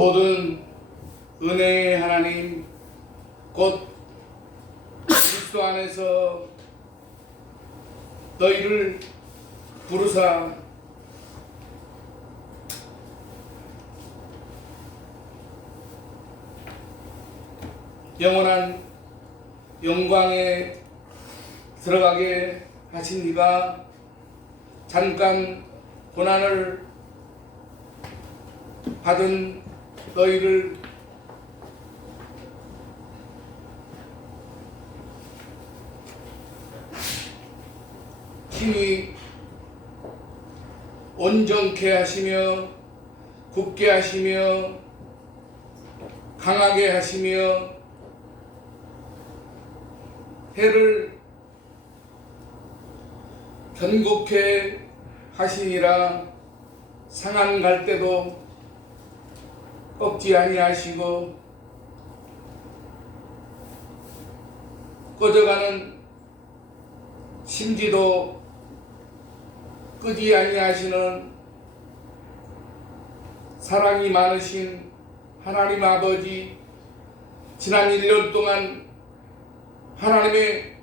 모든 은혜의 하나님 곧 그리스도 안에서 너희를 부르사 영원한 영광에 들어가게 하신 이가 잠깐 고난을 받은 너희를 힘이 온전케 하시며 굳게 하시며 강하게 하시며 해를 견고케 하시니라. 상한 갈 때도 꺾지 아니하시고 꺼져가는 심지도 끄지 아니하시는 사랑이 많으신 하나님 아버지, 지난 1년 동안 하나님의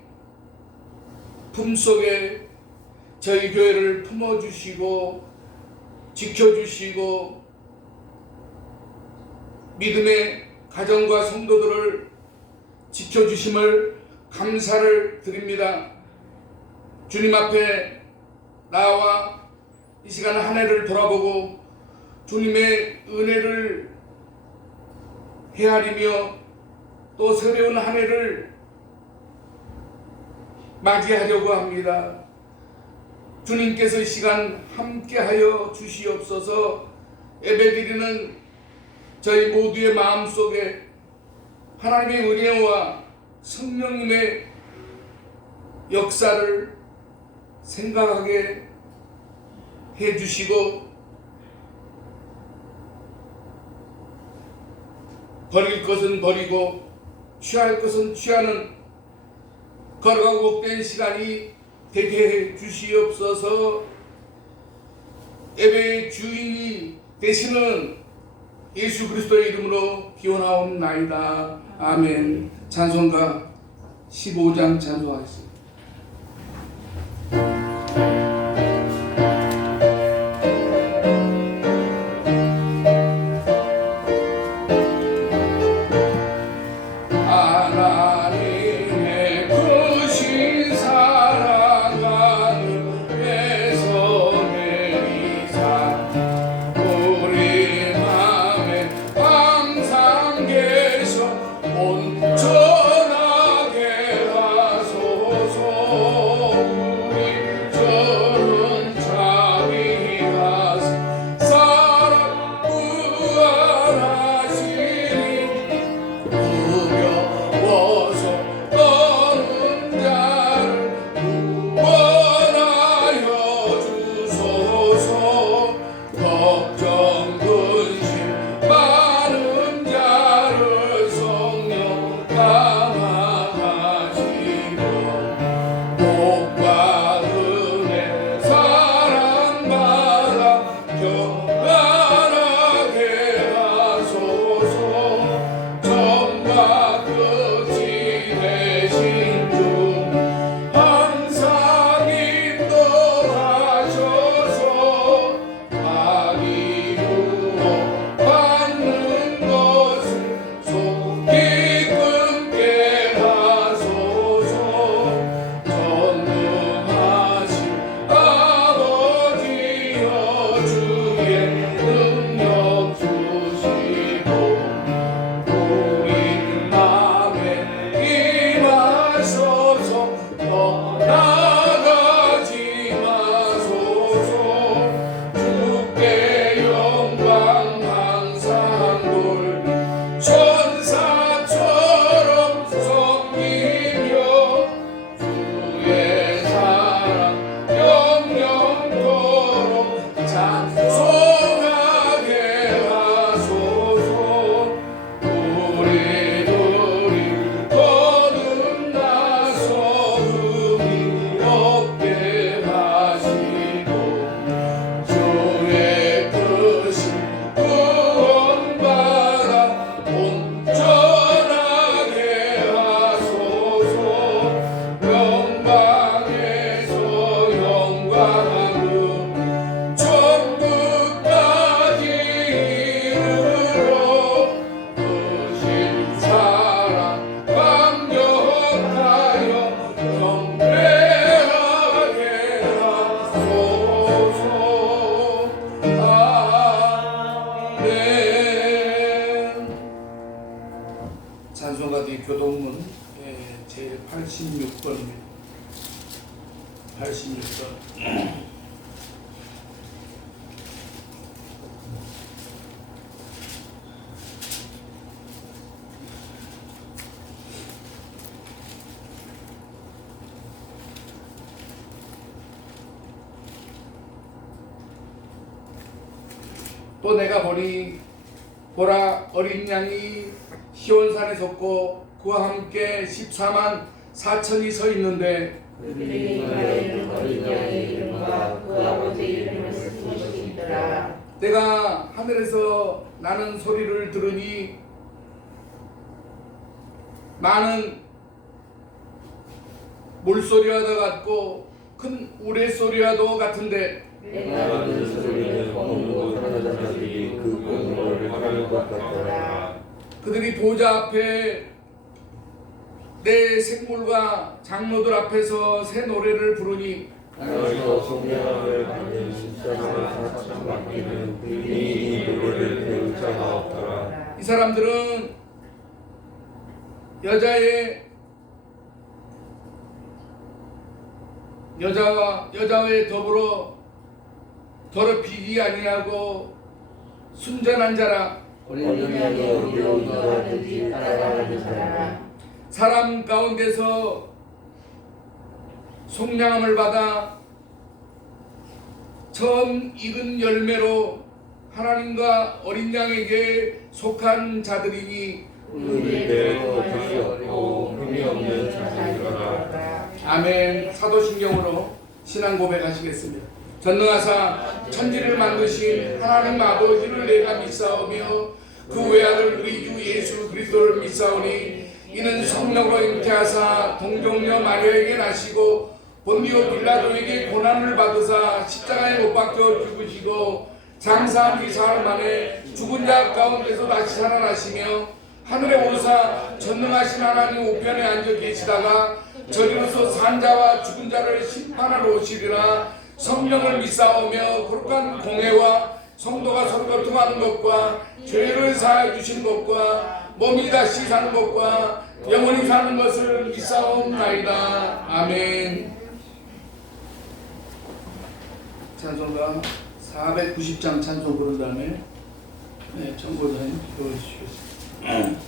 품속에 저희 교회를 품어주시고 지켜주시고 믿음의 가정과 성도들을 지켜주심을 감사를 드립니다. 주님 앞에 나와 이 시간 한 해를 돌아보고 주님의 은혜를 헤아리며 또 새로운 한 해를 맞이하려고 합니다. 주님께서 이 시간 함께하여 주시옵소서. 예배드리는 저희 모두의 마음속에 하나님의 은혜와 성령님의 역사를 생각하게 해주시고 버릴 것은 버리고 취할 것은 취하는 걸어가고 복된 시간이 되게 해 주시옵소서. 예배의 주인이 되시는 예수 그리스도의 이름으로 기원하옵나이다. 아멘. 찬송가 15장 찬송하겠습니다. 찬송가도 교동문 제 86번입니다. 86번. 또 내가 보니 보라 어린 양이 시온산에 섰고 그와 함께 14만 4천이 서 있는데 그들이 이스라엘 어린 양의 이름과 그 아버지의 이름을 쓴 것이 있더라. 내가 하늘에서 나는 소리를 들으니 많은 물소리와도 같고 큰 우레소리와도 같은데 내가 그 소리를 듣고 하는 자들이 그 공로를 하는 것 같더라. 그들이 보좌 앞에 내 생물과 장로들 앞에서 새 노래를 부르니 너희도 속량을 받는 14만 4천 맡기는 이 노래를 배울 자가 없더라. 이 사람들은 여자와의 더불어 더럽히지 아니하고 순전한 자라. 어린 양이 어디로 인도하든지 따라가는 자라. 사람 가운데서 속량함을 받아 처음 익은 열매로 하나님과 어린 양에게 속한 자들이니 그들이 배로 뜻이 없고 흠이 없는 자들이라. 아멘. 사도신경으로 신앙 고백하시겠습니다. 전능하사 천지를 만드신 하나님 아버지를 내가 믿사오며 그 외아들 우리 주 예수 그리스도를 믿사오니 이는 성령으로 잉태하사 동정녀 마리아에게 나시고 본디오 빌라도에게 고난을 받으사 십자가에 못 박혀 죽으시고 장사한 뒤 사흘 만에 죽은 자 가운데서 다시 살아나시며 하늘에 오르사 전능하신 하나님 우편에 앉아 계시다가 저리로서 산 자와 죽은 자를 심판하러 오시리라. 성령을 믿사오며 거룩한 공회와 성도가 서로 교통하는 것과 죄를 사하여 주시는 것과 몸이 다시 사는 것과 영원히 사는 것을 믿사옵나이다. 아멘. 찬송가 490장 찬송 부른 다음에 청고자님 기도해 주시겠습니다.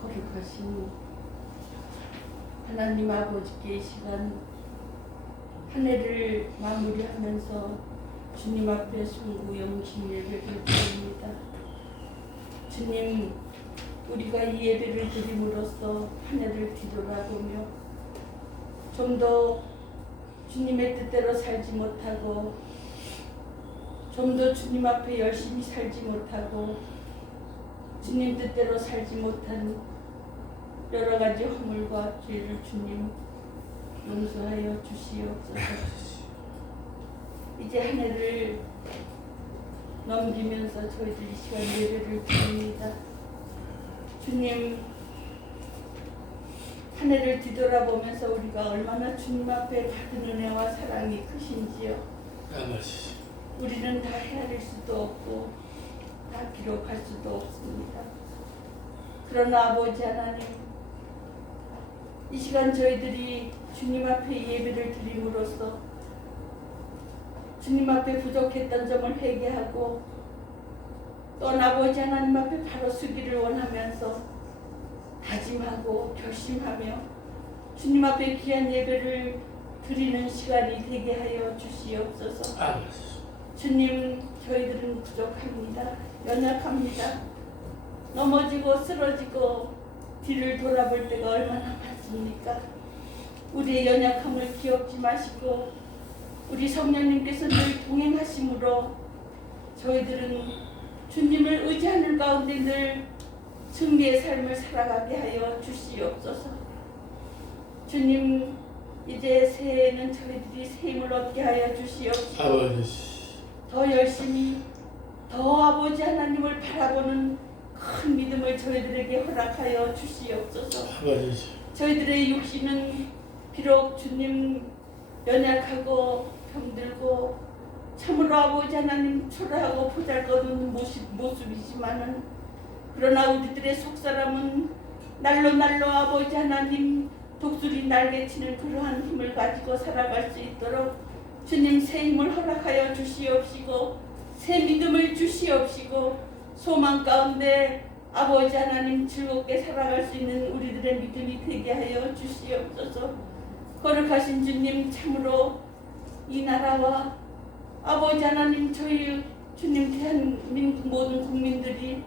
거룩하신 하나님 아버지께 이 시간 한 해를 마무리하면서 주님 앞에 순구 영신 예배를 드립니다. 주님, 우리가 이 예배를 드림으로써 한 해를 뒤돌아보며 좀 더 주님의 뜻대로 살지 못하고 좀 더 주님 앞에 열심히 살지 못하고 주님 뜻대로 살지 못한 여러 가지 허물과 죄를 주님 용서하여 주시옵소서. 이제 한 해를 넘기면서 저희들 이 시간 예배를 드립니다. 주님, 한 해를 뒤돌아보면서 우리가 얼마나 주님 앞에 받은 은혜와 사랑이 크신지요. 우리는 다 헤아릴 수도 없고 다 기록할 수도 없습니다. 그러나 아버지 하나님, 이 시간 저희들이 주님 앞에 예배를 드림으로써 주님 앞에 부족했던 점을 회개하고 또한 아버지 하나님 앞에 바로 서기를 원하면서 다짐하고 결심하며 주님 앞에 귀한 예배를 드리는 시간이 되게 하여 주시옵소서. 주님, 저희들은 부족합니다. 연약합니다. 넘어지고 쓰러지고 뒤를 돌아볼 때가 얼마나 많습니까? 우리의 연약함을 기억지 마시고 우리 성령님께서 늘 동행하심으로 저희들은 주님을 의지하는 가운데 늘 승리의 삶을 살아가게 하여 주시옵소서. 주님, 이제 새해에는 저희들이 새 힘을 얻게 하여 주시옵소서. 아버지. 더 열심히 더 아버지 하나님을 바라보는 큰 믿음을 저희들에게 허락하여 주시옵소서. 아버지. 저희들의 육신은 비록 주님 연약하고 병들고 참으로 아버지 하나님 초라하고 보잘것없는 모습이지만은 그러나 우리들의 속사람은 날로 날로 아버지 하나님 독수리 날개치는 그러한 힘을 가지고 살아갈 수 있도록 주님 새 힘을 허락하여 주시옵시고 새 믿음을 주시옵시고 소망 가운데 아버지 하나님 즐겁게 살아갈 수 있는 우리들의 믿음이 되게 하여 주시옵소서. 거룩하신 주님, 참으로 이 나라와 아버지 하나님 저희 주님 대한민국 모든 국민들이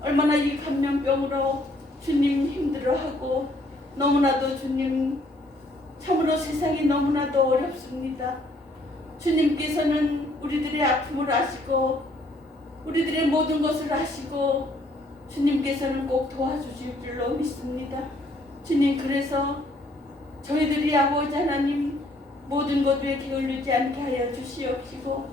얼마나 이 감염병으로 주님 힘들어하고 너무나도 주님 참으로 세상이 너무나도 어렵습니다. 주님께서는 우리들의 아픔을 아시고 우리들의 모든 것을 아시고 주님께서는 꼭 도와주실 줄로 믿습니다. 주님, 그래서 저희들이 아버지 하나님 모든 것에 게을르지 않게 하여 주시옵시고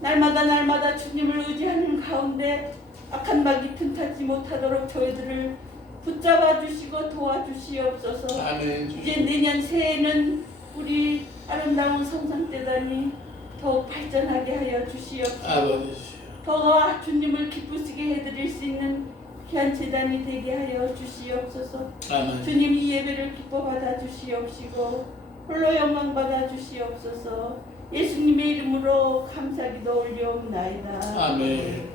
날마다 주님을 의지하는 가운데 악한 마귀 틈타지 못하도록 저희들을 붙잡아 주시고 도와주시옵소서. 아멘. 이제 내년 새해에는 우리 아름다운 성상재단이 더욱 발전하게 하여 주시옵소서. 아버지. 더 주님을 기쁘시게 해드릴 수 있는 귀한 재단이 되게 하여 주시옵소서. 아멘. 주님, 이 예배를 기뻐 받아 주시옵시고 홀로 영광 받아 주시옵소서. 예수님의 이름으로 감사기도 올려옵나이다. 아멘.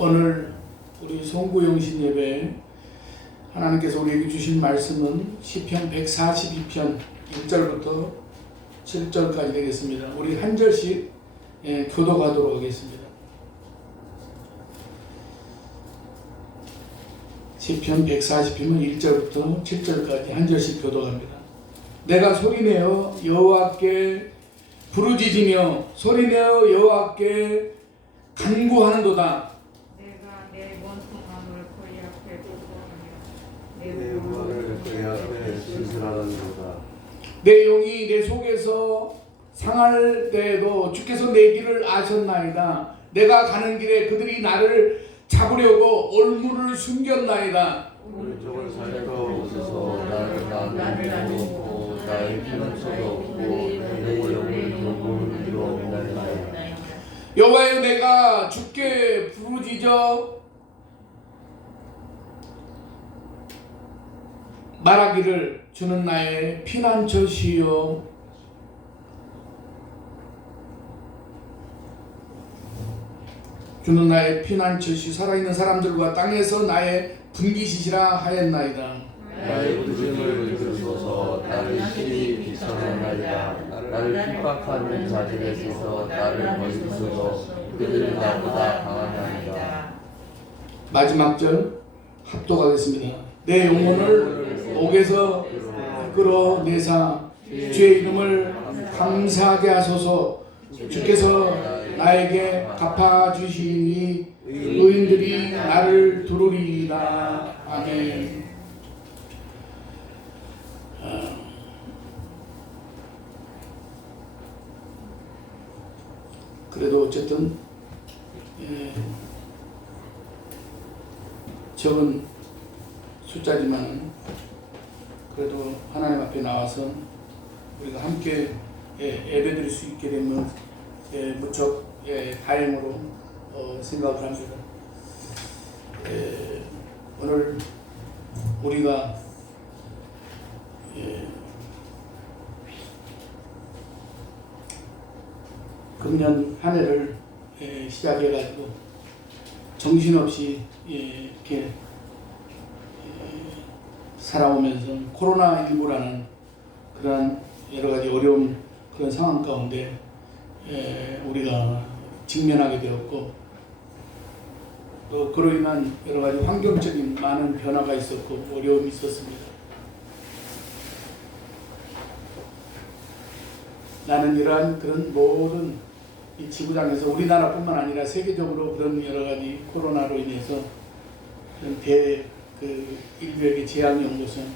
오늘 우리 송구영신 예배 하나님께서 우리에게 주신 말씀은 시편 142편 1절부터 7절까지 되겠습니다. 우리 한 절씩 교독하도록 하겠습니다. 시편 140편은 1절부터 7절까지 한 절씩 교독합니다. 내가 소리내어 여호와께 부르짖으며 소리내어 여호와께 간구하는도다. 내가 내 원통함을 그의 앞에 고소하며 내 영광을 그의 앞에 진술하는도다. 내 영이 내 속에서 상할 때에도 주께서 내 길을 아셨나이다. 내가 가는 길에 그들이 나를 잡으려고 올무를 숨겼나이다. 오른쪽을 살펴보소서. 나를 나누고 나의 피난처도 없고 내 영을 돌볼 이도 없나이다. 여호와여, 내가 주께 부르짖어 말하기를 주는 나의 피난처시요 주는 나의 피난처시 살아있는 사람들과 땅에서 나의 분기시시라 하였나이다. 나의 부름을 들으소서. 나를 심히 비천하나이다. 나를 핍박하는 자들에게서 나를 건지소서. 그들은 나보다 강하나이다. 마지막 절 합독하겠습니다. 내 영혼을 옥에서 끌어내사 주의 이름을 감사하게 하소서. 주께서 나에게 갚아주시니 의인들이 나를 두루리라. 아멘. 그래도 어쨌든 적은 숫자지만 그래도 하나님 앞에 나와서 우리가 함께 예배드릴 수 있게 되면 무척 다행으로 생각을 합니다. 오늘 우리가 금년 한 해를 시작해가지고 정신없이 이렇게 살아오면서 코로나19라는 그러한 여러 가지 어려운 그런 상황 가운데 우리가 직면하게 되었고, 또 그로 인한 여러 가지 환경적인 많은 변화가 있었고 어려움이 있었습니다. 나는 이러한 그런 모든 이 지구상에서 우리나라뿐만 아니라 세계적으로 그런 여러 가지 코로나로 인해서 인류에게 재앙이 온 것은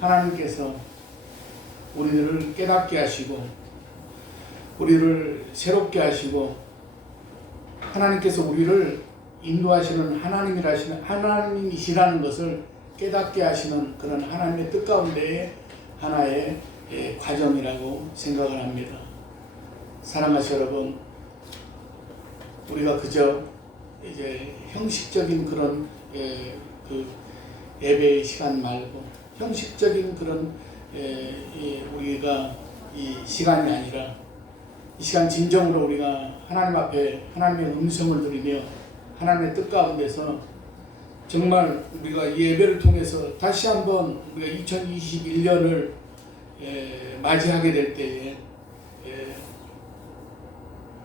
하나님께서 우리를 깨닫게 하시고 우리를 새롭게 하시고 하나님께서 우리를 인도하시는 하나님이시라는 것을 깨닫게 하시는 그런 하나님의 뜻 가운데의 하나의 과정이라고 생각을 합니다. 사랑하시 여러분, 우리가 그저 이제 형식적인 그런 그 예배의 시간 말고 형식적인 그런 우리가 이 시간이 아니라 이 시간 진정으로 우리가 하나님 앞에 하나님의 음성을 들으며 하나님의 뜻 가운데서 정말 우리가 이 예배를 통해서 다시 한번 우리가 2021년을 맞이하게 될 때에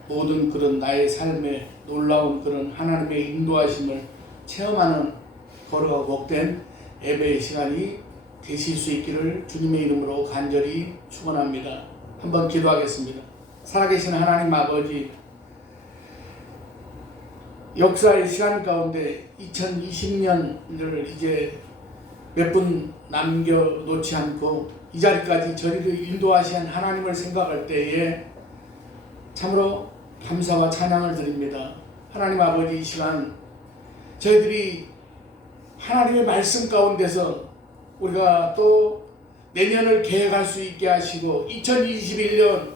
모든 그런 나의 삶에 놀라운 그런 하나님의 인도하심을 체험하는 거룩하고 복된 예배의 시간이 되실 수 있기를 주님의 이름으로 간절히 축원합니다. 한번 기도하겠습니다. 살아계신 하나님 아버지, 역사의 시간 가운데 2020년을 이제 몇 분 남겨놓지 않고 이 자리까지 저희를 인도하신 하나님을 생각할 때에 참으로 감사와 찬양을 드립니다. 하나님 아버지, 이 시간 저희들이 하나님의 말씀 가운데서 우리가 또 내년을 계획할 수 있게 하시고 2021년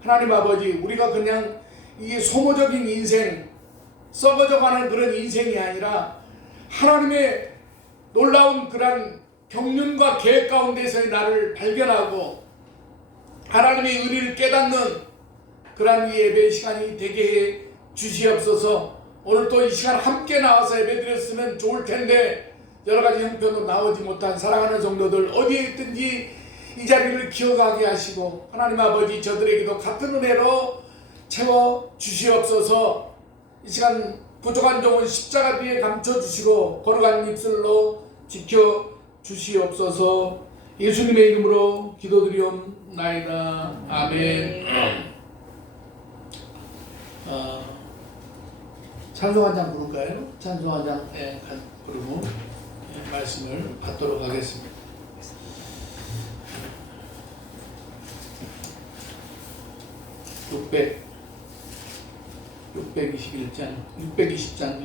하나님 아버지, 우리가 그냥 이게 소모적인 인생, 썩어져가는 그런 인생이 아니라 하나님의 놀라운 그런 경륜과 계획 가운데서의 나를 발견하고 하나님의 의리를 깨닫는 그러한 이 예배 시간이 되게 해 주시옵소서. 오늘 또 이 시간 함께 나와서 예배드렸으면 좋을 텐데 여러 가지 형편으로 나오지 못한 사랑하는 성도들 어디에 있든지 이 자리를 기억하게 하시고 하나님 아버지, 저들에게도 같은 은혜로 채워 주시옵소서. 이 시간 부족한 종은 십자가 뒤에 감춰주시고 거룩한 입술로 지켜 주시옵소서. 예수님의 이름으로 기도드리옵나이다. 아멘. 찬송 한 장 부를까요? 찬송 한 장 부르고 말씀을 받도록 하겠습니다. (621장) 620장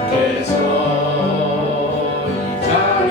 주께서 이 자리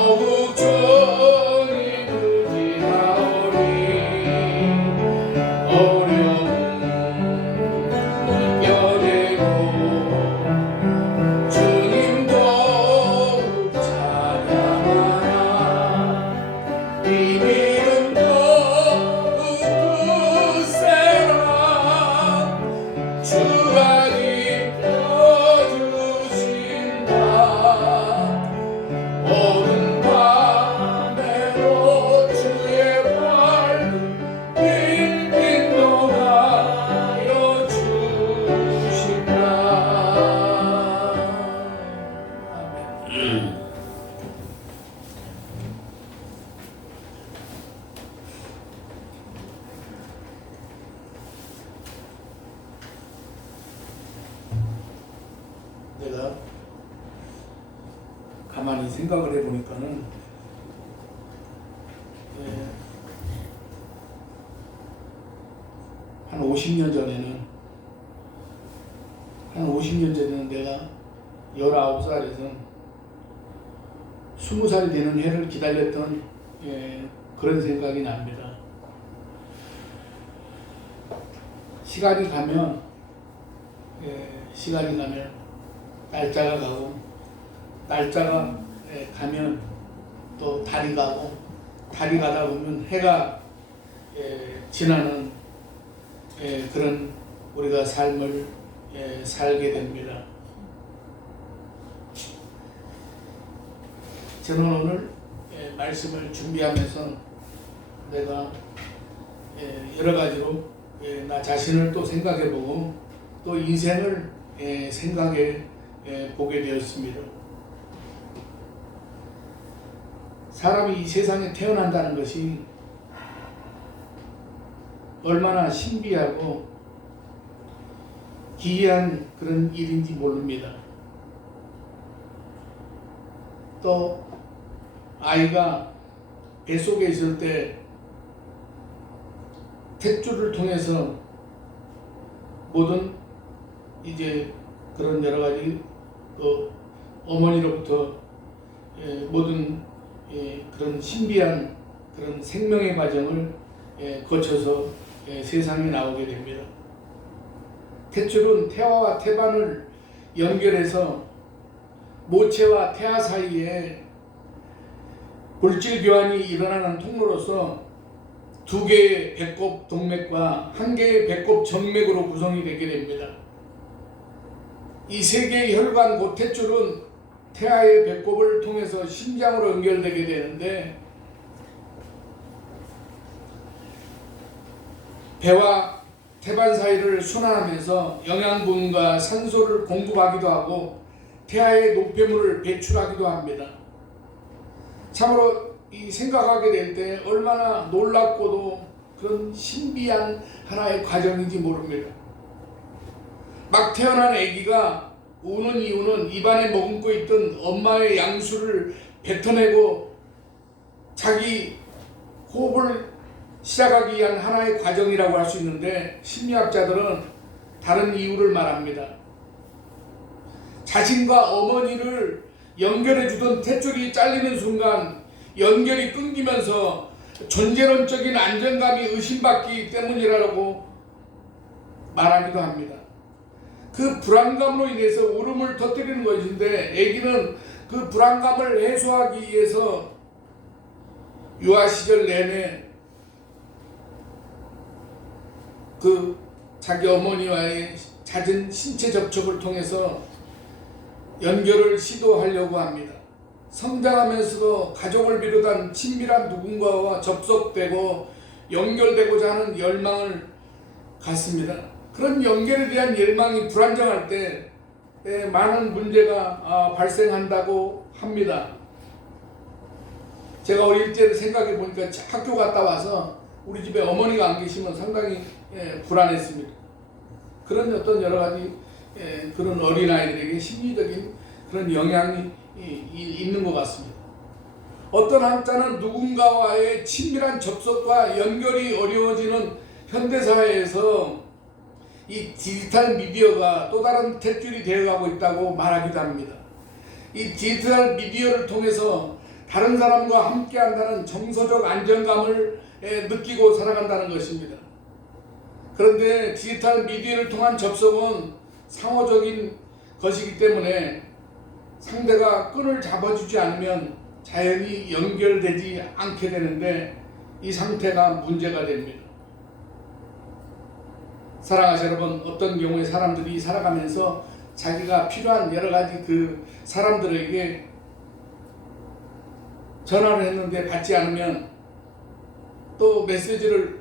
더욱 종이 부지하오니 어려움 이겨내고 주님 더욱 찬양하라 이 믿음 더욱 굳세라 주가 이끌어주신다 오는 밤에도 주의 발 인도하여 주신다. 아멘. 내가 가만히 생각을 해보니까는 한 50년 전에는 내가 19살에서 20살이 되는 해를 기다렸던 그런 생각이 납니다. 시간이 가면 날짜가 가고 날짜가 가면 또 달이 가고 달이 가다 보면 해가 지나는 그런 우리가 삶을 살게 됩니다. 저는 오늘 말씀을 준비하면서 내가 여러 가지로 나 자신을 또 생각해보고 또 인생을 생각해 보게 되었습니다. 사람이 이 세상에 태어난다는 것이 얼마나 신비하고 기이한 그런 일인지 모릅니다. 또 아이가 뱃속에 있을 때 탯줄을 통해서 모든 이제 그런 여러 가지 어머니로부터 모든 그런 신비한 그런 생명의 과정을 거쳐서 세상에 나오게 됩니다. 탯줄은 태아와 태반을 연결해서 모체와 태아 사이에 물질 교환이 일어나는 통로로서 두 개의 배꼽 동맥과 한 개의 배꼽 정맥으로 구성이 되게 됩니다. 이 세 개의 혈관 곧 탯줄은 태아의 배꼽을 통해서 심장으로 연결되게 되는데 배와 태반 사이를 순환하면서 영양분과 산소를 공급하기도 하고 태아의 노폐물을 배출하기도 합니다. 참으로 이 생각하게 될 때 얼마나 놀랍고도 그런 신비한 하나의 과정인지 모릅니다. 막 태어난 아기가 우는 이유는 입안에 머금고 있던 엄마의 양수를 뱉어내고 자기 호흡을 시작하기 위한 하나의 과정이라고 할 수 있는데 심리학자들은 다른 이유를 말합니다. 자신과 어머니를 연결해 주던 탯줄이 잘리는 순간 연결이 끊기면서 존재론적인 안정감이 의심받기 때문이라고 말하기도 합니다. 그 불안감으로 인해서 울음을 터뜨리는 것인데 아기는 그 불안감을 해소하기 위해서 유아 시절 내내 그 자기 어머니와의 잦은 신체 접촉을 통해서 연결을 시도하려고 합니다. 성장하면서도 가족을 비롯한 친밀한 누군가와 접속되고 연결되고자 하는 열망을 갖습니다. 그런 연결에 대한 열망이 불안정할 때 많은 문제가 발생한다고 합니다. 제가 어릴 때 생각해 보니까 학교 갔다 와서 우리 집에 어머니가 안 계시면 상당히 불안했습니다. 그런 어떤 여러 가지 그런 어린아이들에게 심리적인 그런 영향이 있는 것 같습니다. 어떤 한자는 누군가와의 친밀한 접속과 연결이 어려워지는 현대사회에서 이 디지털 미디어가 또 다른 탯줄이 되어가고 있다고 말하기도 합니다. 이 디지털 미디어를 통해서 다른 사람과 함께한다는 정서적 안정감을 느끼고 살아간다는 것입니다. 그런데 디지털 미디어를 통한 접속은 상호적인 것이기 때문에 상대가 끈을 잡아주지 않으면 자연히 연결되지 않게 되는데 이 상태가 문제가 됩니다. 사랑하시는 여러분, 어떤 경우에 사람들이 살아가면서 자기가 필요한 여러 가지 그 사람들에게 전화를 했는데 받지 않으면 또 메시지를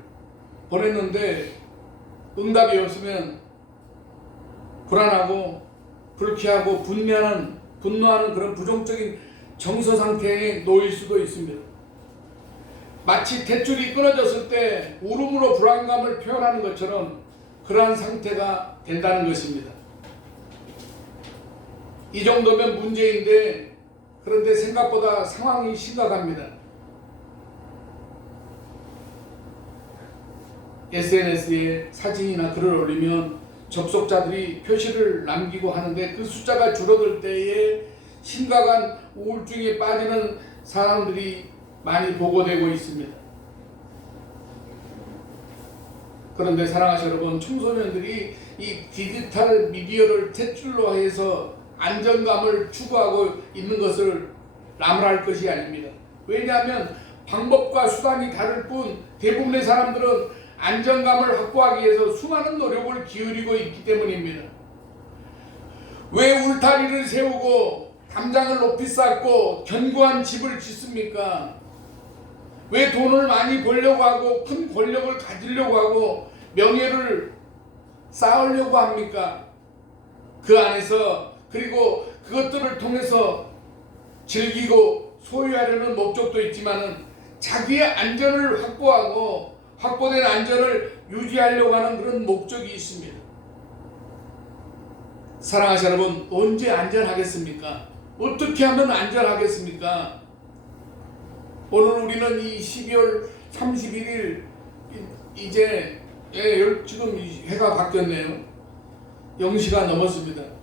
보냈는데 응답이 없으면 불안하고 불쾌하고 분노하는 그런 부정적인 정서 상태에 놓일 수도 있습니다. 마치 탯줄이 끊어졌을 때 울음으로 불안감을 표현하는 것처럼 그러한 상태가 된다는 것입니다. 이 정도면 문제인데 그런데 생각보다 상황이 심각합니다. SNS에 사진이나 글을 올리면 접속자들이 표시를 남기고 하는데 그 숫자가 줄어들 때에 심각한 우울증에 빠지는 사람들이 많이 보고되고 있습니다. 그런데 사랑하시는 여러분, 청소년들이 이 디지털 미디어를 탯줄로 해서 안정감을 추구하고 있는 것을 나무랄 것이 아닙니다. 왜냐하면 방법과 수단이 다를 뿐 대부분의 사람들은 안정감을 확보하기 위해서 수많은 노력을 기울이고 있기 때문입니다. 왜 울타리를 세우고 담장을 높이 쌓고 견고한 집을 짓습니까? 왜 돈을 많이 벌려고 하고 큰 권력을 가지려고 하고 명예를 쌓으려고 합니까? 그 안에서 그리고 그것들을 통해서 즐기고 소유하려는 목적도 있지만은 자기의 안전을 확보하고 확보된 안전을 유지하려고 하는 그런 목적이 있습니다. 사랑하시는 여러분, 언제 안전하겠습니까? 어떻게 하면 안전하겠습니까? 오늘 우리는 이 12월 31일 이제 지금 해가 바뀌었네요. 0시가 넘었습니다.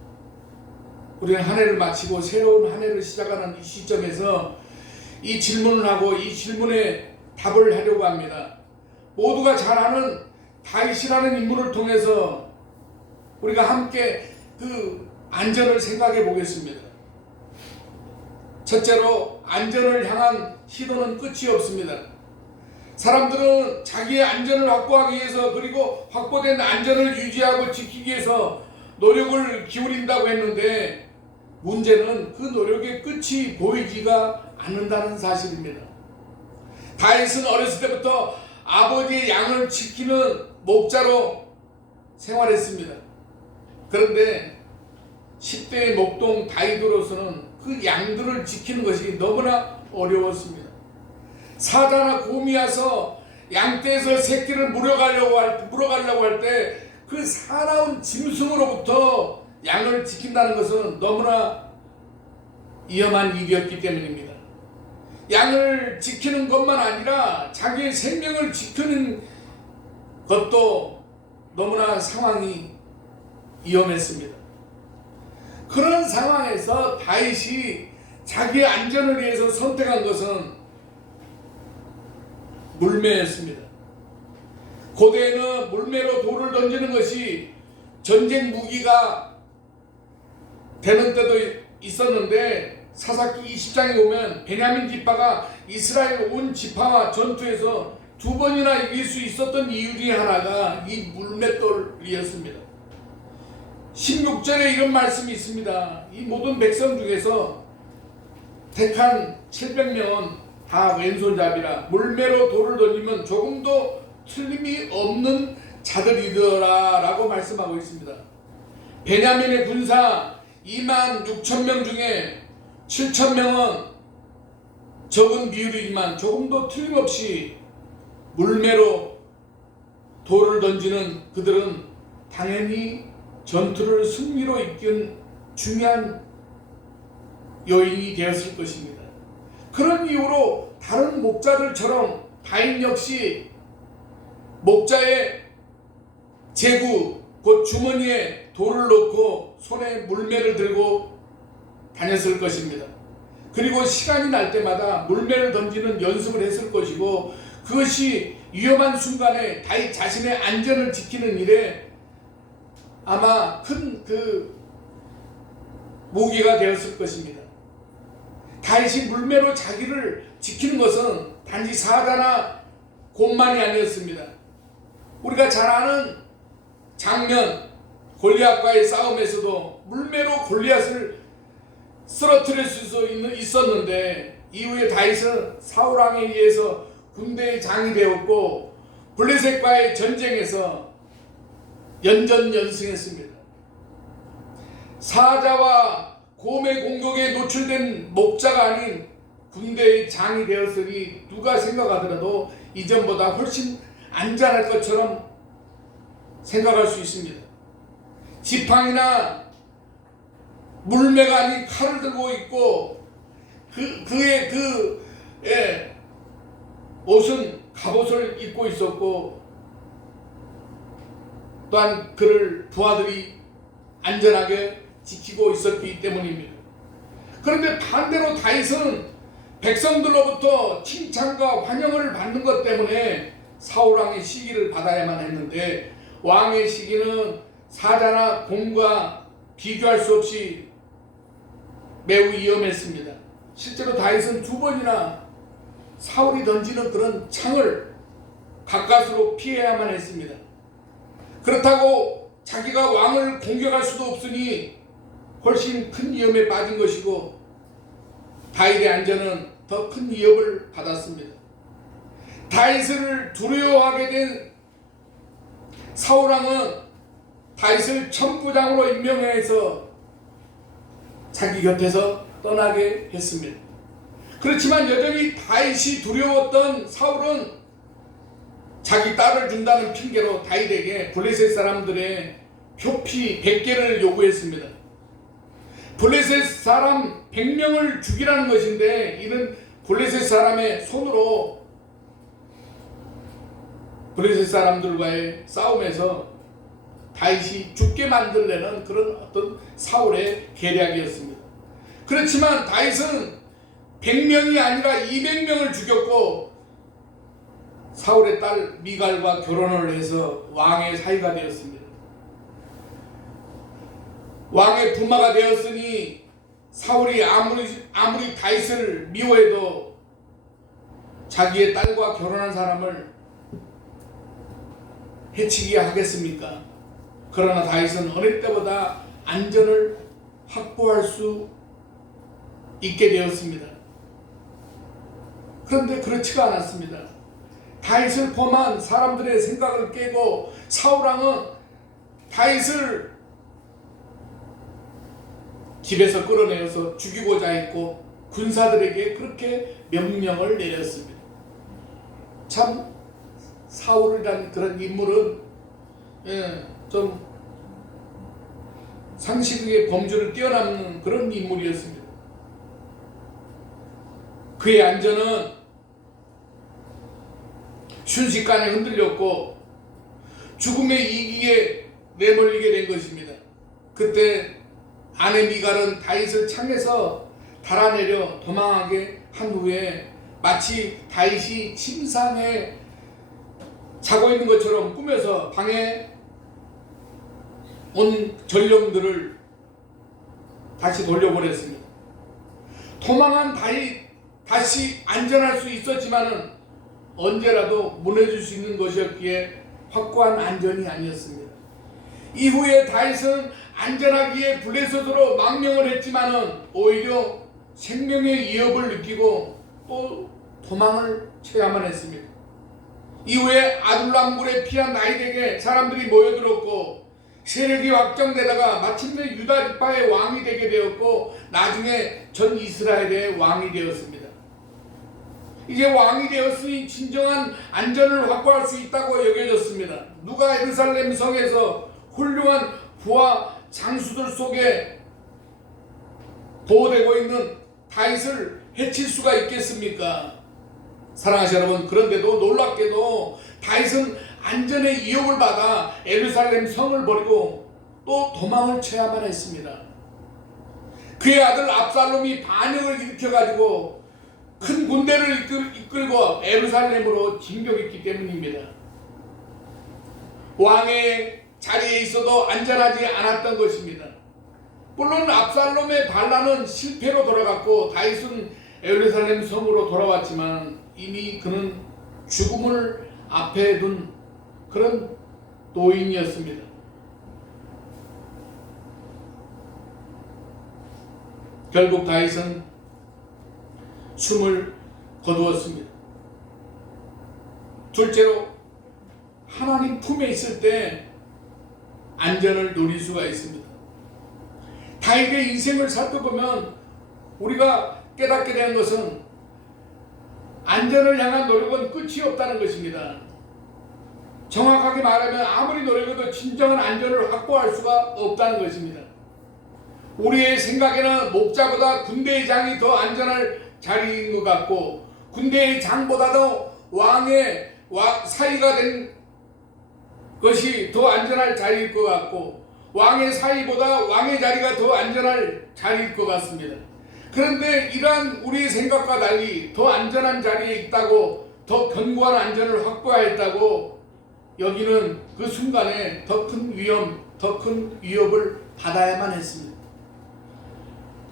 우리는 한 해를 마치고 새로운 한 해를 시작하는 이 시점에서 이 질문을 하고 이 질문에 답을 하려고 합니다. 모두가 잘 아는 다윗이라는 인물을 통해서 우리가 함께 그 안전을 생각해 보겠습니다. 첫째로, 안전을 향한 시도는 끝이 없습니다. 사람들은 자기의 안전을 확보하기 위해서 그리고 확보된 안전을 유지하고 지키기 위해서 노력을 기울인다고 했는데 문제는 그 노력의 끝이 보이지가 않는다는 사실입니다. 다윗은 어렸을 때부터 아버지의 양을 지키는 목자로 생활했습니다. 그런데 10대의 목동 다윗으로서는 그 양들을 지키는 것이 너무나 어려웠습니다. 사자나 곰이 와서 양떼에서 새끼를 물어가려고 할 때 그 사나운 짐승으로부터 양을 지킨다는 것은 너무나 위험한 일이었기 때문입니다. 양을 지키는 것만 아니라 자기의 생명을 지키는 것도 너무나 상황이 위험했습니다. 그런 상황에서 다윗이 자기의 안전을 위해서 선택한 것은 물매였습니다. 고대에는 물매로 돌을 던지는 것이 전쟁 무기가 되는 때도 있었는데 사사기 20장에 보면 베냐민 지파가 이스라엘 온 지파와 전투에서 2번이나 이길 수 있었던 이유 중에 하나가 이 물맷돌이었습니다. 16절에 이런 말씀이 있습니다. 이 모든 백성 중에서 택한 700명은 다 왼손잡이라 물매로 돌을 던지면 조금도 틀림이 없는 자들이더라 라고 말씀하고 있습니다. 베냐민의 군사 26,000명 중에 7,000명은 적은 비율이지만 조금도 틀림없이 물매로 돌을 던지는 그들은 당연히 전투를 승리로 이끈 중요한 요인이 되었을 것입니다. 그런 이유로 다른 목자들처럼 다윗 역시 목자의 제구 곧 주머니에 돌을 넣고 손에 물매를 들고 다녔을 것입니다. 그리고 시간이 날 때마다 물매를 던지는 연습을 했을 것이고 그것이 위험한 순간에 다윗 자신의 안전을 지키는 일에 아마 큰 무기가 되었을 것입니다. 다윗이 물매로 자기를 지키는 것은 단지 사자나 곰만이 아니었습니다. 우리가 잘 아는 장면 골리앗과의 싸움에서도 물매로 골리앗을 쓰러뜨릴 수 있었는데 이후에 다윗은 사울 왕에 의해서 군대의 장이 되었고 블레셋과의 전쟁에서 연전연승했습니다. 사자와 곰의 공격에 노출된 목자가 아닌 군대의 장이 되었으니 누가 생각하더라도 이전보다 훨씬 안전할 것처럼 생각할 수 있습니다. 지팡이나 물매가 아닌 칼을 들고 있고 그의 옷은 갑옷을 입고 있었고 또한 그를 부하들이 안전하게 지키고 있었기 때문입니다. 그런데 반대로 다윗은 백성들로부터 칭찬과 환영을 받는 것 때문에 사울왕의 시기를 받아야만 했는데 왕의 시기는 사자나 곰과 비교할 수 없이 매우 위험했습니다. 실제로 다윗은 2번이나 사울이 던지는 그런 창을 가까스로 피해야만 했습니다. 그렇다고 자기가 왕을 공격할 수도 없으니 훨씬 큰 위험에 빠진 것이고 다윗의 안전은 더 큰 위협을 받았습니다. 다윗을 두려워하게 된 사울왕은 다윗을 천부장으로 임명해서 자기 곁에서 떠나게 했습니다. 그렇지만 여전히 다윗이 두려웠던 사울은 자기 딸을 준다는 핑계로 다윗에게 블레셋 사람들의 표피 100개를 요구했습니다. 블레셋 사람 100명을 죽이라는 것인데 이는 블레셋 사람의 손으로 블레셋 사람들과의 싸움에서 다윗이 죽게 만들려는 그런 어떤 사울의 계략이었습니다. 그렇지만 다윗은 100명이 아니라 200명을 죽였고 사울의 딸 미갈과 결혼을 해서 왕의 사위가 되었습니다. 왕의 부마가 되었으니 사울이 아무리 다윗을 미워해도 자기의 딸과 결혼한 사람을 해치기 하겠습니까? 그러나 다윗은 어릴 때보다 안전을 확보할 수 있게 되었습니다. 그런데 그렇지가 않았습니다. 다윗을 범한 사람들의 생각을 깨고 사울왕은 다윗을 집에서 끌어내어서 죽이고자 했고 군사들에게 그렇게 명령을 내렸습니다. 참 사울이라는 그런 인물은 좀 상식의 범주를 뛰어넘는 그런 인물이었습니다. 그의 안전은 순식간에 흔들렸고 죽음의 이기에 내몰리게 된 것입니다. 그때 아내 미갈은 다윗을 창에서 달아내려 도망하게 한 후에 마치 다윗이 침상에 자고 있는 것처럼 꾸며서 방에 온 전령들을 다시 돌려보냈습니다. 도망한 다윗 다시 안전할 수 있었지만은 언제라도 무너질 수 있는 것이었기에 확고한 안전이 아니었습니다. 이후에 다윗은 안전하기에 블레셋으로 망명을 했지만은 오히려 생명의 위협을 느끼고 또 도망을 쳐야만 했습니다. 이후에 아둘람굴에 피한 다윗에게 사람들이 모여들었고 세력이 확정되다가 마침내 유다 지파의 왕이 되게 되었고 나중에 전 이스라엘의 왕이 되었습니다. 이제 왕이 되었으니 진정한 안전을 확보할 수 있다고 여겨졌습니다. 누가 예루살렘 성에서 훌륭한 부하 장수들 속에 보호되고 있는 다윗을 해칠 수가 있겠습니까? 사랑하시는 여러분, 그런데도 놀랍게도 다윗은 안전의 위협을 받아 예루살렘 성을 버리고 또 도망을 쳐야만 했습니다. 그의 아들 압살롬이 반역을 일으켜가지고 큰 군대를 이끌고 예루살렘으로 진격했기 때문입니다. 왕의 자리에 있어도 안전하지 않았던 것입니다. 물론 압살롬의 반란은 실패로 돌아갔고 다윗은 예루살렘 성으로 돌아왔지만 이미 그는 죽음을 앞에 둔 그런 노인이었습니다. 결국 다윗은 숨을 거두었습니다. 둘째로 하나님 품에 있을 때 안전을 누릴 수가 있습니다. 다윗의 인생을 살펴보면 우리가 깨닫게 된 것은 안전을 향한 노력은 끝이 없다는 것입니다. 정확하게 말하면 아무리 노력해도 진정한 안전을 확보할 수가 없다는 것입니다. 우리의 생각에는 목자보다 군대의 장이 더 안전할 자리인 것 같고 군대의 장보다도 왕의 사이가 된 것이 더 안전할 자리일 것 같고 왕의 사이보다 왕의 자리가 더 안전할 자리일 것 같습니다. 그런데 이러한 우리의 생각과 달리 더 안전한 자리에 있다고 더 견고한 안전을 확보하였다고 여기는 그 순간에 더 큰 위험, 더 큰 위협을 받아야만 했습니다.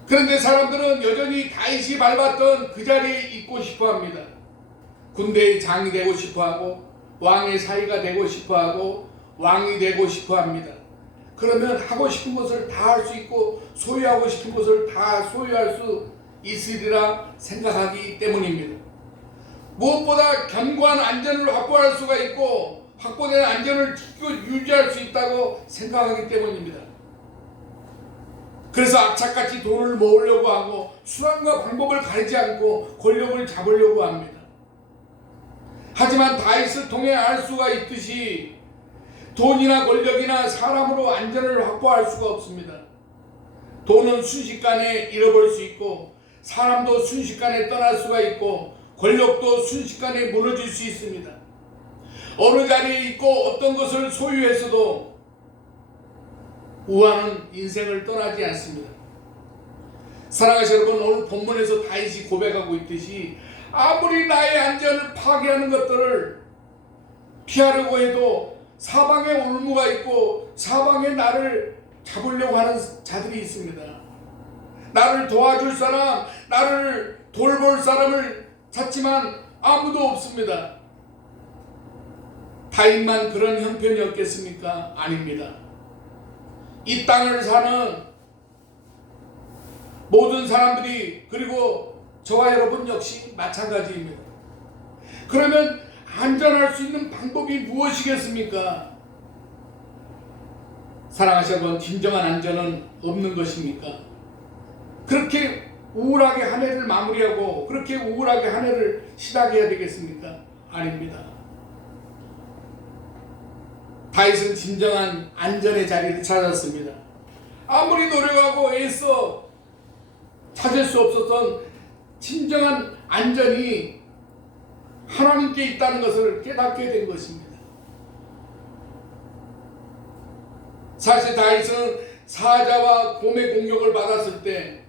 그런데 사람들은 여전히 다윗이 밟았던 그 자리에 있고 싶어합니다. 군대의 장이 되고 싶어하고 왕의 사이가 되고 싶어하고 왕이 되고 싶어합니다. 그러면 하고 싶은 것을 다 할 수 있고 소유하고 싶은 것을 다 소유할 수 있으리라 생각하기 때문입니다. 무엇보다 견고한 안전을 확보할 수가 있고 확보된 안전을 지키고 유지할 수 있다고 생각하기 때문입니다. 그래서 악착같이 돈을 모으려고 하고 수단과 방법을 가리지 않고 권력을 잡으려고 합니다. 하지만 다윗을 통해 알 수가 있듯이 돈이나 권력이나 사람으로 안전을 확보할 수가 없습니다. 돈은 순식간에 잃어버릴 수 있고 사람도 순식간에 떠날 수가 있고 권력도 순식간에 무너질 수 있습니다. 어느 자리에 있고 어떤 것을 소유했어도 우환은 인생을 떠나지 않습니다. 사랑하시는 여러분, 오늘 본문에서 다윗이 고백하고 있듯이 아무리 나의 안전을 파괴하는 것들을 피하려고 해도 사방에 올무가 있고 사방에 나를 잡으려고 하는 자들이 있습니다. 나를 도와줄 사람, 나를 돌볼 사람을 찾지만 아무도 없습니다. 다윗만 그런 형편이었겠습니까? 아닙니다. 이 땅을 사는 모든 사람들이 그리고 저와 여러분 역시 마찬가지입니다. 그러면 안전할 수 있는 방법이 무엇이겠습니까? 사랑하시는 여러분, 진정한 안전은 없는 것입니까? 그렇게 우울하게 한 해를 마무리하고 그렇게 우울하게 한 해를 시작해야 되겠습니까? 아닙니다. 다윗은 진정한 안전의 자리를 찾았습니다. 아무리 노력하고 애써 찾을 수 없었던 진정한 안전이 하나님께 있다는 것을 깨닫게 된 것입니다. 사실 다윗은 사자와 곰의 공격을 받았을 때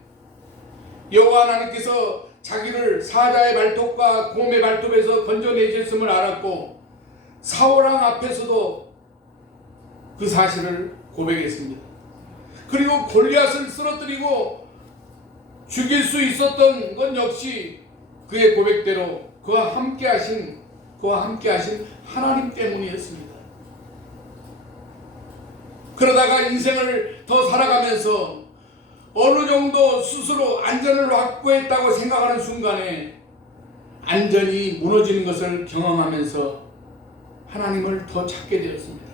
여호와 하나님께서 자기를 사자의 발톱과 곰의 발톱에서 건져내셨음을 알았고 사울왕 앞에서도 그 사실을 고백했습니다. 그리고 골리앗을 쓰러뜨리고 죽일 수 있었던 건 역시 그의 고백대로 그와 함께 하신 하나님 때문이었습니다. 그러다가 인생을 더 살아가면서 어느 정도 스스로 안전을 확보했다고 생각하는 순간에 안전이 무너지는 것을 경험하면서 하나님을 더 찾게 되었습니다.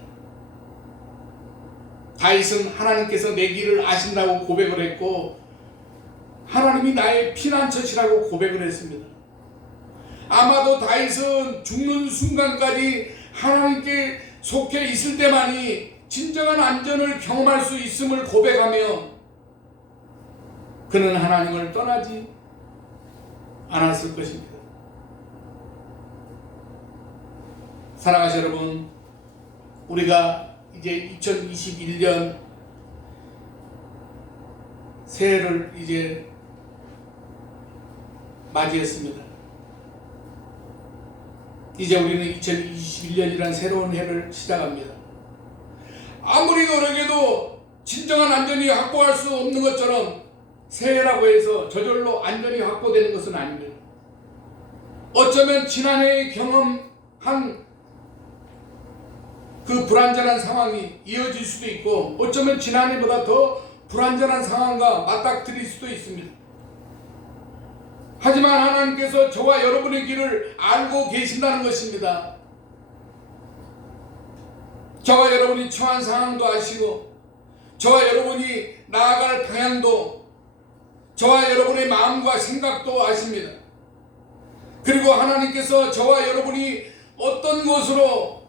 다윗은 하나님께서 내 길을 아신다고 고백을 했고 하나님이 나의 피난처시라고 고백을 했습니다. 아마도 다윗은 죽는 순간까지 하나님께 속해 있을 때만이 진정한 안전을 경험할 수 있음을 고백하며 그는 하나님을 떠나지 않았을 것입니다. 사랑하시는 여러분, 우리가 이제 2021년 새해를 이제 맞이했습니다. 이제 우리는 2021년이라는 새로운 해를 시작합니다. 아무리 노력해도 진정한 안전이 확보할 수 없는 것처럼 새해라고 해서 저절로 안전이 확보되는 것은 아닙니다. 어쩌면 지난해에 경험한 그 불안전한 상황이 이어질 수도 있고, 어쩌면 지난해보다 더 불안전한 상황과 맞닥뜨릴 수도 있습니다. 하지만 하나님께서 저와 여러분의 길을 알고 계신다는 것입니다. 저와 여러분이 처한 상황도 아시고, 저와 여러분이 나아갈 방향도, 저와 여러분의 마음과 생각도 아십니다. 그리고 하나님께서 저와 여러분이 어떤 것으로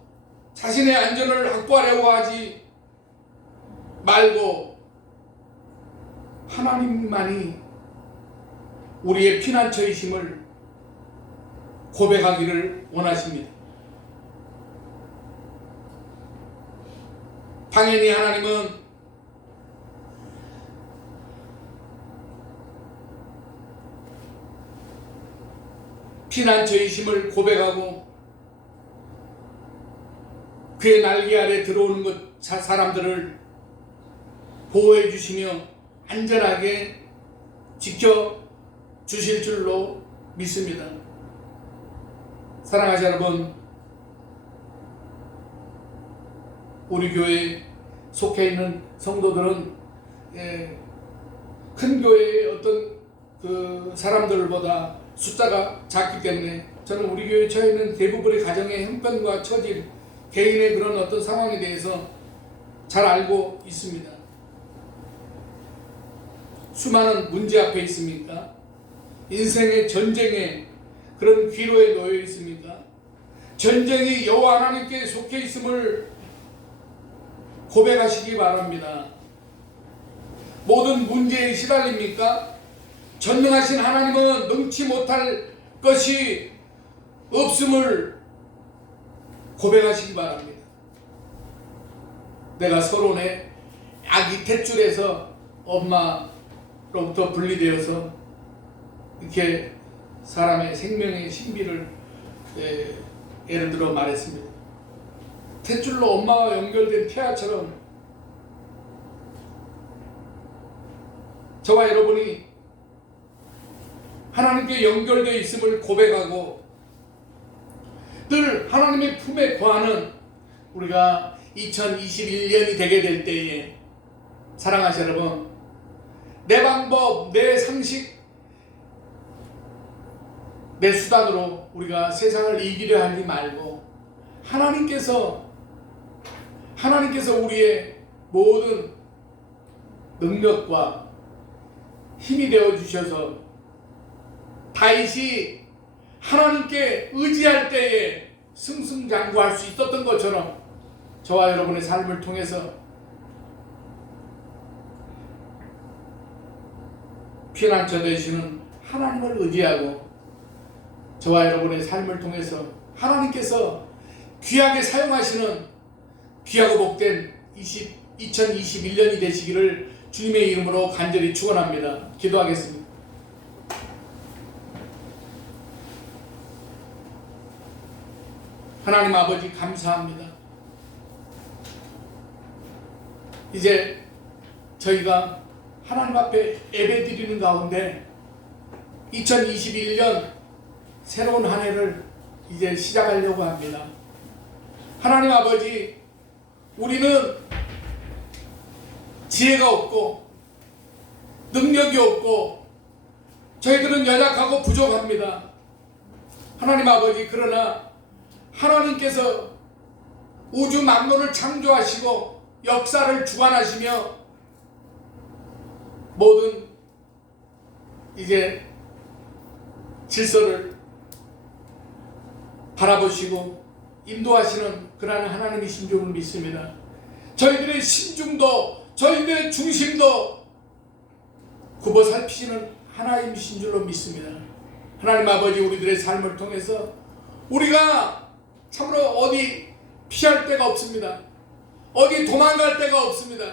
자신의 안전을 확보하려고 하지 말고 하나님만이 우리의 피난처이심을 고백하기를 원하십니다. 당연히 하나님은 피난처이심을 고백하고 그의 날개 아래 들어오는 사람들을 보호해 주시며 안전하게 지켜 주실 줄로 믿습니다. 사랑하는 여러분, 우리 교회에 속해 있는 성도들은 큰 교회의 어떤 그 사람들보다 숫자가 작기 때문에 저는 우리 교회에 처해 있는 대부분의 가정의 형편과 처질, 개인의 그런 어떤 상황에 대해서 잘 알고 있습니다. 수많은 문제 앞에 있습니까? 인생의 전쟁에 그런 기로에 놓여 있습니까? 전쟁이 여호와 하나님께 속해 있음을 고백하시기 바랍니다. 모든 문제에 시달립니까? 전능하신 하나님은 능치 못할 것이 없음을 고백하시기 바랍니다. 내가 서론에 아기 탯줄에서 엄마로부터 분리되어서 이렇게 사람의 생명의 신비를 예를 들어 말했습니다. 탯줄로 엄마와 연결된 태아처럼 저와 여러분이 하나님께 연결되어 있음을 고백하고 늘 하나님의 품에 거하는 우리가 2021년이 되게 될 때에, 사랑하시는 여러분, 내 방법, 내 상식, 내 수단으로 우리가 세상을 이기려 하지 말고 하나님께서 우리의 모든 능력과 힘이 되어 주셔서 다윗이 하나님께 의지할 때에 승승장구할 수 있었던 것처럼 저와 여러분의 삶을 통해서 피난처 되시는 하나님을 의지하고 저와 여러분의 삶을 통해서 하나님께서 귀하게 사용하시는 귀하고 복된 2021년이 되시기를 주님의 이름으로 간절히 축원합니다. 기도하겠습니다. 하나님 아버지, 감사합니다. 이제 저희가 하나님 앞에 예배드리는 가운데 2021년 새로운 한 해를 이제 시작하려고 합니다. 하나님 아버지, 우리는 지혜가 없고 능력이 없고 저희들은 연약하고 부족합니다. 하나님 아버지, 그러나 하나님께서 우주 만물을 창조하시고 역사를 주관하시며 모든 이제 질서를 바라보시고 인도하시는 그러한 하나님이신 줄을 믿습니다. 저희들의 심중도 저희들의 중심도 굽어 살피시는 하나님이신 줄로 믿습니다. 하나님 아버지, 우리들의 삶을 통해서 우리가 참으로 어디 피할 데가 없습니다. 어디 도망갈 데가 없습니다.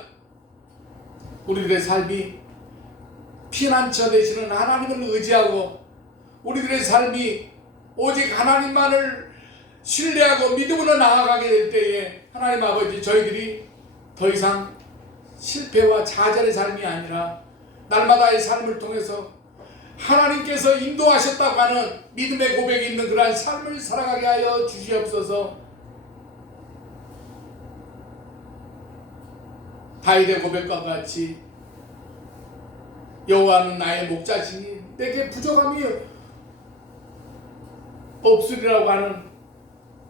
우리들의 삶이 피난처 되시는 하나님을 의지하고 우리들의 삶이 오직 하나님만을 신뢰하고 믿음으로 나아가게 될 때에 하나님 아버지 저희들이 더 이상 실패와 좌절의 삶이 아니라 날마다의 삶을 통해서 하나님께서 인도하셨다고 하는 믿음의 고백이 있는 그러한 삶을 살아가게 하여 주시옵소서. 다윗의 고백과 같이 여호와는 나의 목자시니 내게 부족함이 없으리라고 하는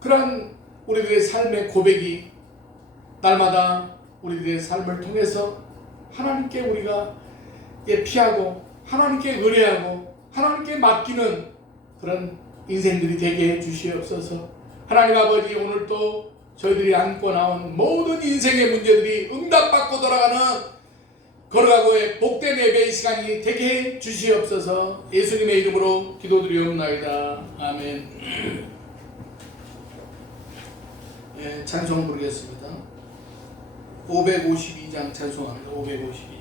그러한 우리들의 삶의 고백이 날마다 우리들의 삶을 통해서 하나님께 우리가 피하고 하나님께 의뢰하고 하나님께 맡기는 그런 인생들이 되게 해 주시옵소서. 하나님 아버지 오늘도 저희들이 안고 나온 모든 인생의 문제들이 응답받고 돌아가는 걸어가고의 복된 예배의 시간이 되게 해 주시옵소서. 예수님의 이름으로 기도드리옵나이다. 아멘. 네, 찬송 부르겠습니다. 552장 찬송합니다. 552장.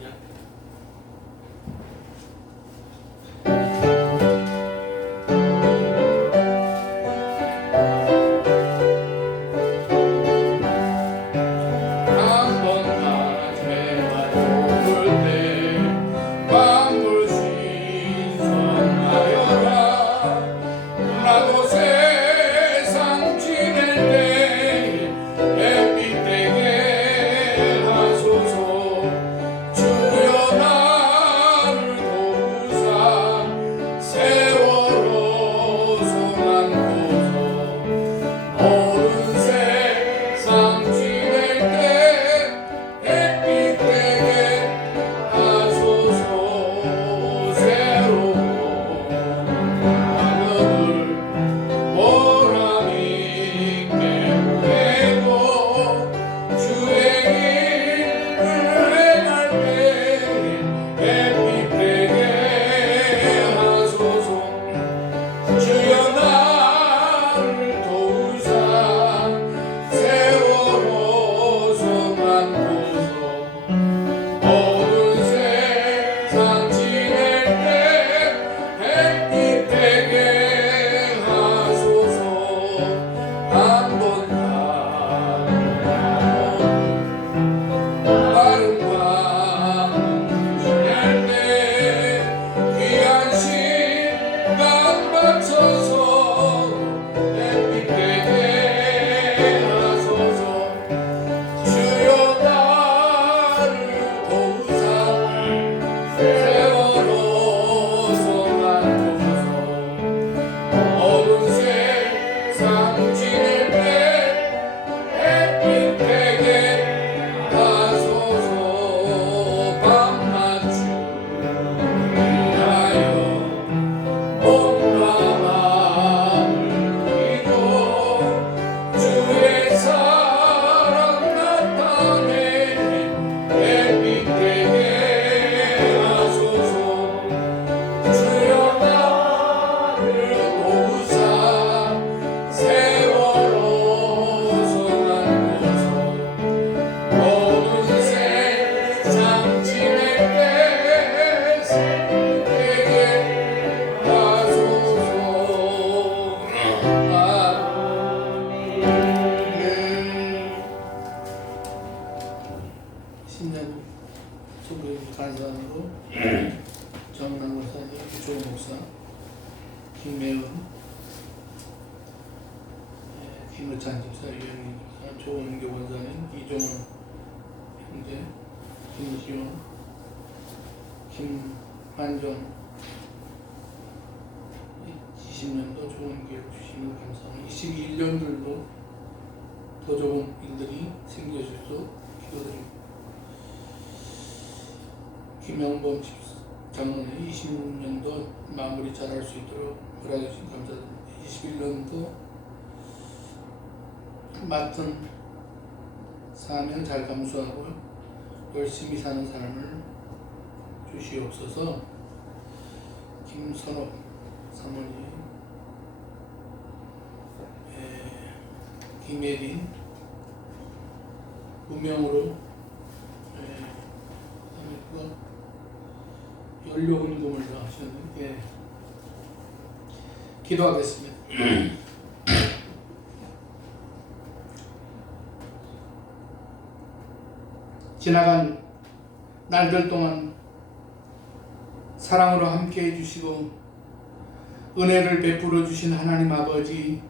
김우찬 집사, 유영민 집사, 조은교 원사님, 이종원 형제, 김지원, 김환정 20년도 좋은 기회 주시면 감사합니다. 21년들도 더 좋은 일들이 생겨주셔서 기도드립니다. 김영범 장로님 20년도 마무리 잘할 수 있도록 허락해주신 감사드립니다. 21년도 맡은 사명 잘 감수하고 열심히 사는 사람을 주시옵소서. 김선옥 사모님, 김예린 무명으로 연료 헌금을 하셨는데 예. 기도하겠습니다. 지나간 날들 동안 사랑으로 함께 해주시고 은혜를 베풀어 주신 하나님 아버지,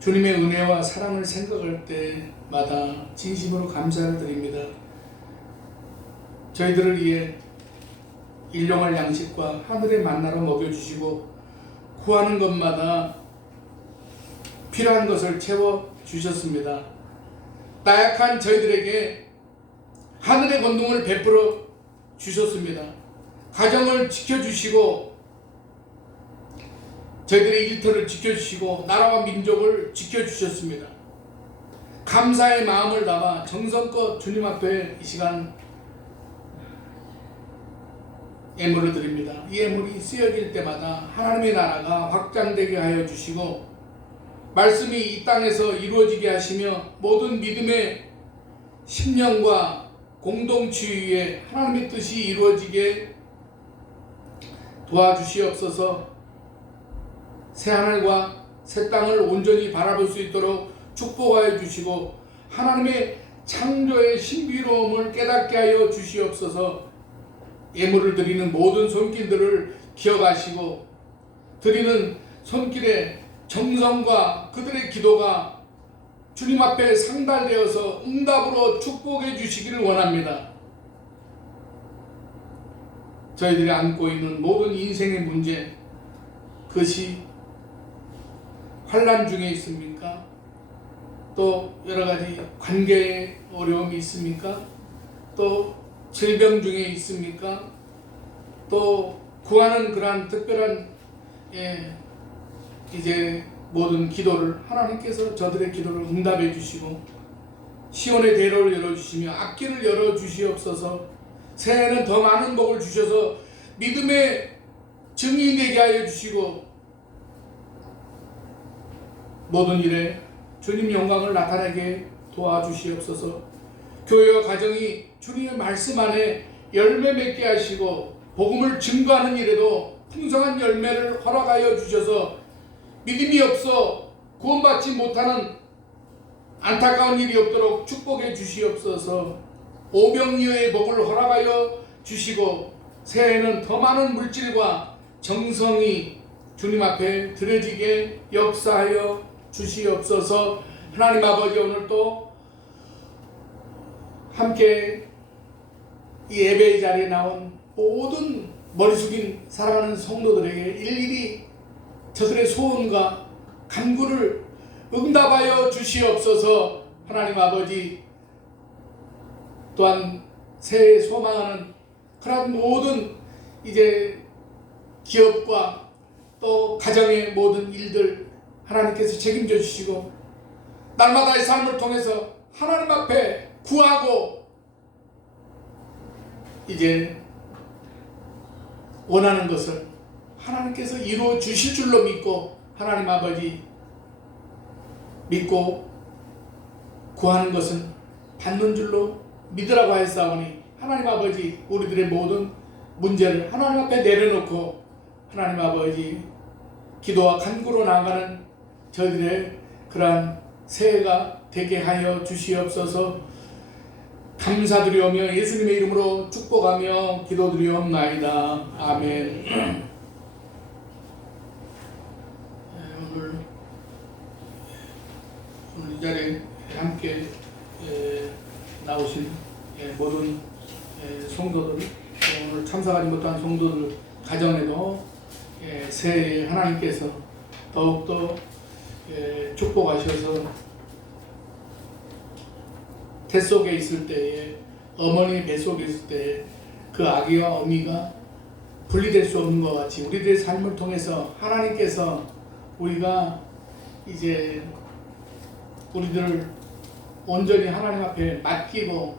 주님의 은혜와 사랑을 생각할 때마다 진심으로 감사를 드립니다. 저희들을 위해 일용할 양식과 하늘의 만나로 먹여주시고 구하는 것마다 필요한 것을 채워주셨습니다. 나약한 저희들에게 하늘의 권능을 베풀어 주셨습니다. 가정을 지켜주시고 저희들의 일터를 지켜주시고 나라와 민족을 지켜주셨습니다. 감사의 마음을 담아 정성껏 주님 앞에 이 시간 예물을 드립니다. 이 예물이 쓰여질 때마다 하나님의 나라가 확장되게 하여 주시고 말씀이 이 땅에서 이루어지게 하시며 모든 믿음의 심령과 공동체에 하나님의 뜻이 이루어지게 도와주시옵소서. 새하늘과 새 땅을 온전히 바라볼 수 있도록 축복하여 주시고 하나님의 창조의 신비로움을 깨닫게 하여 주시옵소서. 예물을 드리는 모든 손길들을 기억하시고 드리는 손길의 정성과 그들의 기도가 주님 앞에 상달되어서 응답으로 축복해 주시기를 원합니다. 저희들이 안고 있는 모든 인생의 문제, 그것이 환난 중에 있습니까? 또 여러 가지 관계의 어려움이 있습니까? 또 질병 중에 있습니까? 또 구하는 그러한 특별한 이제 모든 기도를 하나님께서 저들의 기도를 응답해 주시고 시온의 대로를 열어주시며 앞길을 열어주시옵소서. 새해에는 더 많은 복을 주셔서 믿음의 증인이 되게 하여 주시고 모든 일에 주님 영광을 나타내게 도와주시옵소서. 교회와 가정이 주님의 말씀 안에 열매 맺게 하시고 복음을 증거하는 일에도 풍성한 열매를 허락하여 주셔서 믿음이 없어 구원받지 못하는 안타까운 일이 없도록 축복해 주시옵소서. 오병이어의 복을 허락하여 주시고 새해에는 더 많은 물질과 정성이 주님 앞에 드려지게 역사하여 주시옵소서. 하나님 아버지, 오늘 또 함께 이 예배의 자리에 나온 모든 머리 숙인 사랑하는 성도들에게 일일이 저들의 소원과 간구를 응답하여 주시옵소서. 하나님 아버지, 또한 새해 소망하는 그런 모든 이제 기업과 또 가정의 모든 일들 하나님께서 책임져 주시고 날마다의 삶을 통해서 하나님 앞에 구하고 이제 원하는 것을 하나님께서 이루어 주실 줄로 믿고 하나님 아버지 믿고 구하는 것은 받는 줄로 믿으라고 하였사오니 하나님 아버지, 우리들의 모든 문제를 하나님 앞에 내려놓고 하나님 아버지 기도와 간구로 나아가는 저희들의 그러한 새해가 되게 하여 주시옵소서. 감사드리오며 예수님의 이름으로 축복하며 기도드리옵나이다. 아멘. 오늘 이 자리에 함께 나오신 모든 성도들, 오늘 참석하지 못한 성도들 가정에도 새해에 하나님께서 더욱더 축복하셔서 태 속에 있을 때에, 어머니 배 속에 있을 때에 그 아기와 어미가 분리될 수 없는 것 같이 우리들의 삶을 통해서 하나님께서 우리가 이제 우리들을 온전히 하나님 앞에 맡기고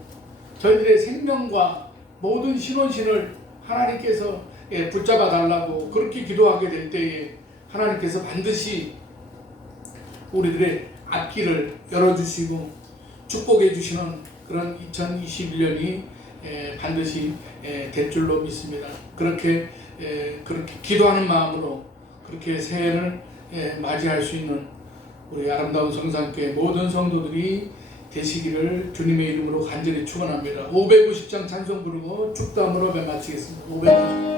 저희들의 생명과 모든 신혼신을 하나님께서 붙잡아 달라고 그렇게 기도하게 될 때에 하나님께서 반드시 우리들의 앞길을 열어주시고 축복해 주시는 그런 2021년이 반드시 될 줄로 믿습니다. 그렇게 기도하는 마음으로 그렇게 새해를 맞이할 수 있는 우리 아름다운 성산교회 모든 성도들이 되시기를 주님의 이름으로 간절히 축원합니다. 550장 찬송 부르고 축도함으로 마치겠습니다. 550장.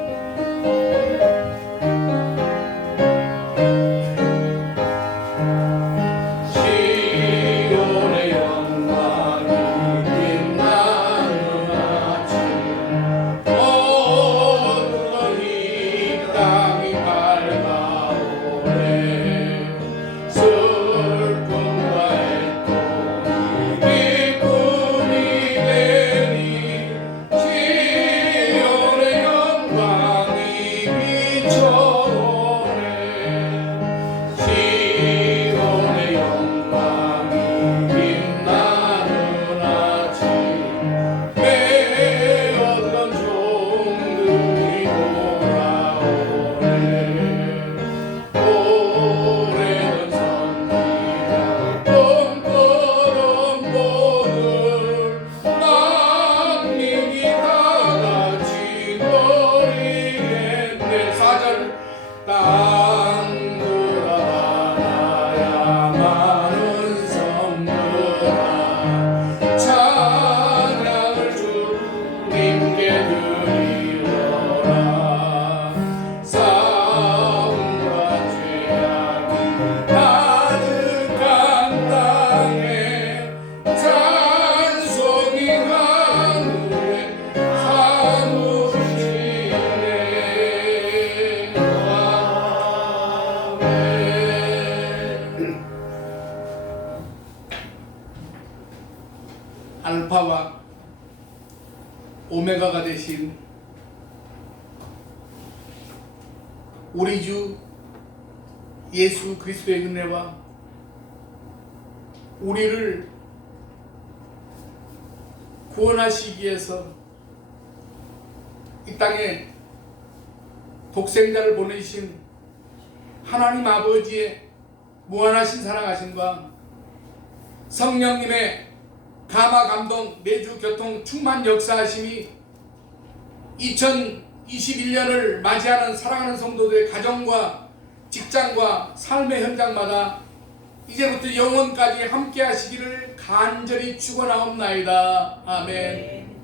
알파와 오메가가 되신 우리 주 예수 그리스도의 은혜와 우리를 구원하시기 위해서 이 땅에 독생자를 보내신 하나님 아버지의 무한하신 사랑하심과 성령님의 감화 감동 내주 교통 충만 역사하심이 2021년을 맞이하는 사랑하는 성도들의 가정과 직장과 삶의 현장마다 이제부터 영원까지 함께 하시기를 간절히 축원하옵나이다. 아멘.